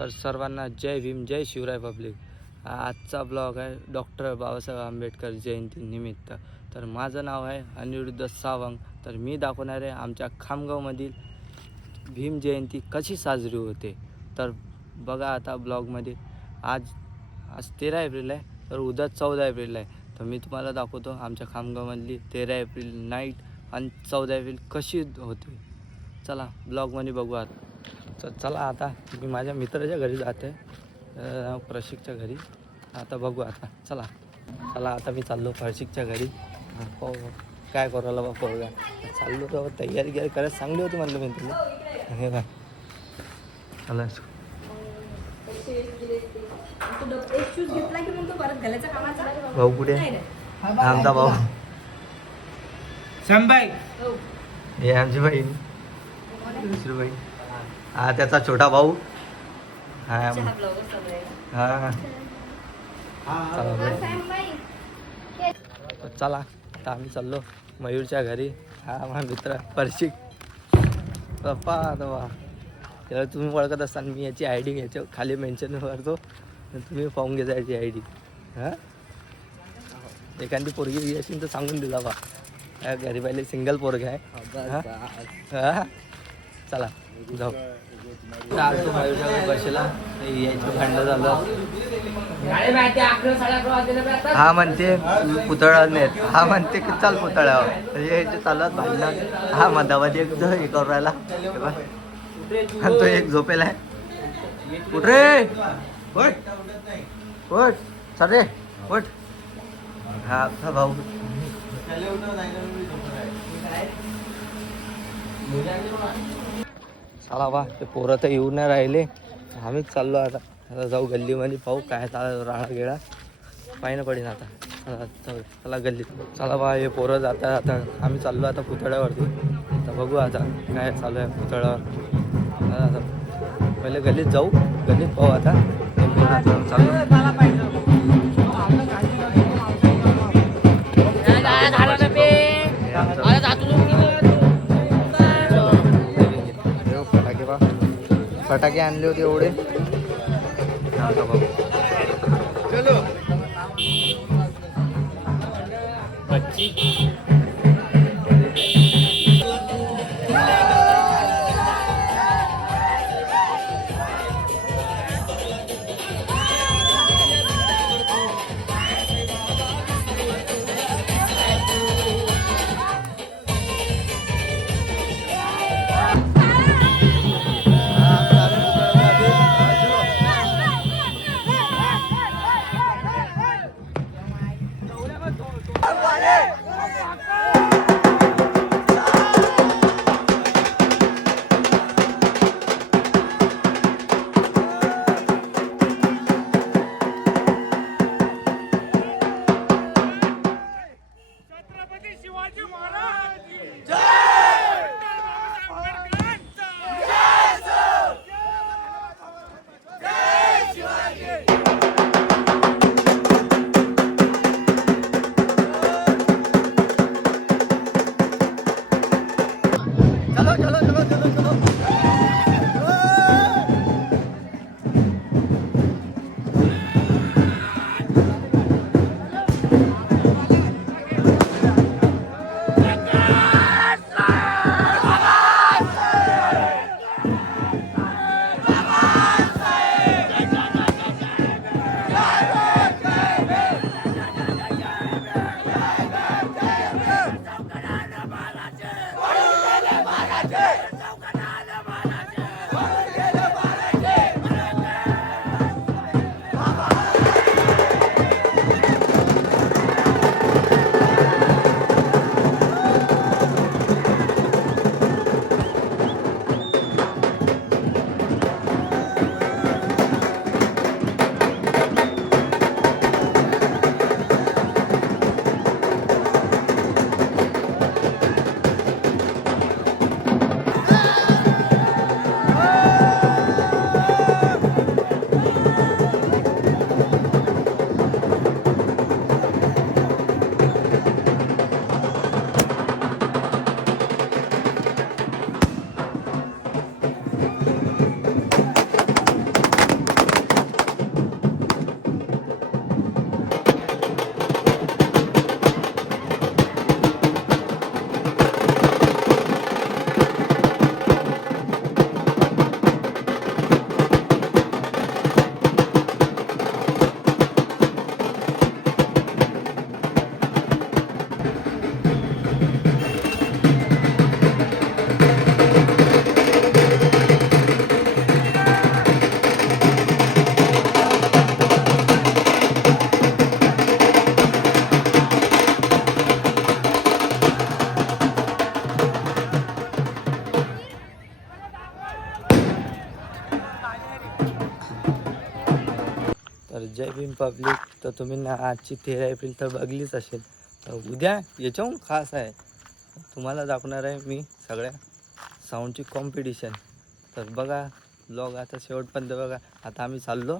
तर सर्वांना जय भीम, जय शिवराय पब्लिक. आजचा ब्लॉग आहे डॉक्टर बाबासाहेब आंबेडकर जयंती निमित्त. तर माझं नाव आहे अनिरुद्ध सावंग. तर मी दाखवणार आहे आमच्या खामगावमधील भीम जयंती कशी साजरी होते. तर बघा आता ब्लॉगमध्ये. आज 13 एप्रिल आहे, तर उद्या 14 एप्रिल आहे. तर मी तुम्हाला दाखवतो आमच्या खामगावमधली 13 एप्रिल नाईट आणि 14 एप्रिल कशी होते. चला ब्लॉगमध्ये बघू. आता तर चला आता मी माझ्या मित्राच्या घरी जाते, प्रशिकच्या घरी. आता बघू. आता चला आता मी चाललो प्रशिकच्या घरी. पाहू काय करायला बा पोरगा. चाललो तर तयारी करायला सांगली होती म्हणलं मी तुला. हे काय चला भाऊ कुठे? आमचा भाऊ हे आमची बहीण दुसरी बहीण. हा त्याचा छोटा भाऊ. हा चला आता आम्ही चाललो मयूरच्या घरी. हा माझा मित्र परशिक पप्पा. आता त्याला तुम्ही ओळखत असताना मी याची आय डी याच्या खाली मेन्शन करतो, तुम्ही पाहून घ्या याची आय डी. हां एखादी पोरगी असेल तर सांगून दिला बा. घरी पहिले सिंगल पोरगा आहे. हां चला जाऊ. आलतो मयूरच्या बसला यायचं भांडण झालं. हा म्हणते पुतळा नेत, हा म्हणते की चाल पुतळ्यावर. यायचे चालत भांडण. हा मधामध्ये एक हे करून राहिला. आणि तो एक झोपेला आहे. उठ रे उठ सर रे उठ. हा भाऊ चला बा. ते पोरं तर येऊन नाही राहिले. आम्हीच चाललो आता. जाऊ गल्लीमध्ये पाहू काय चालू राळा गेळा पाहिनं पडेल आता. चला गल्लीत. चला बा हे पोरं जाता. आता आम्ही चाललो आता पुतळ्यावरती. आता बघू आता काय चालू आहे पुतळ्यावर. आता पहिले गल्लीत जाऊ. गल्लीत पाहू आता चालू. फटाके आणले होते एवढे. चलो तर जय भीम पब्लिक. तर तुम्ही ना आजची 13 एप्रिल तर बघलीच असेल. तर उद्या याच्याहून खास आहे, तुम्हाला दाखवणार आहे मी सगळ्या साऊंडची कॉम्पिटिशन. तर बघा ब्लॉग आता शेवटपर्यंत बघा. आता आम्ही चाललो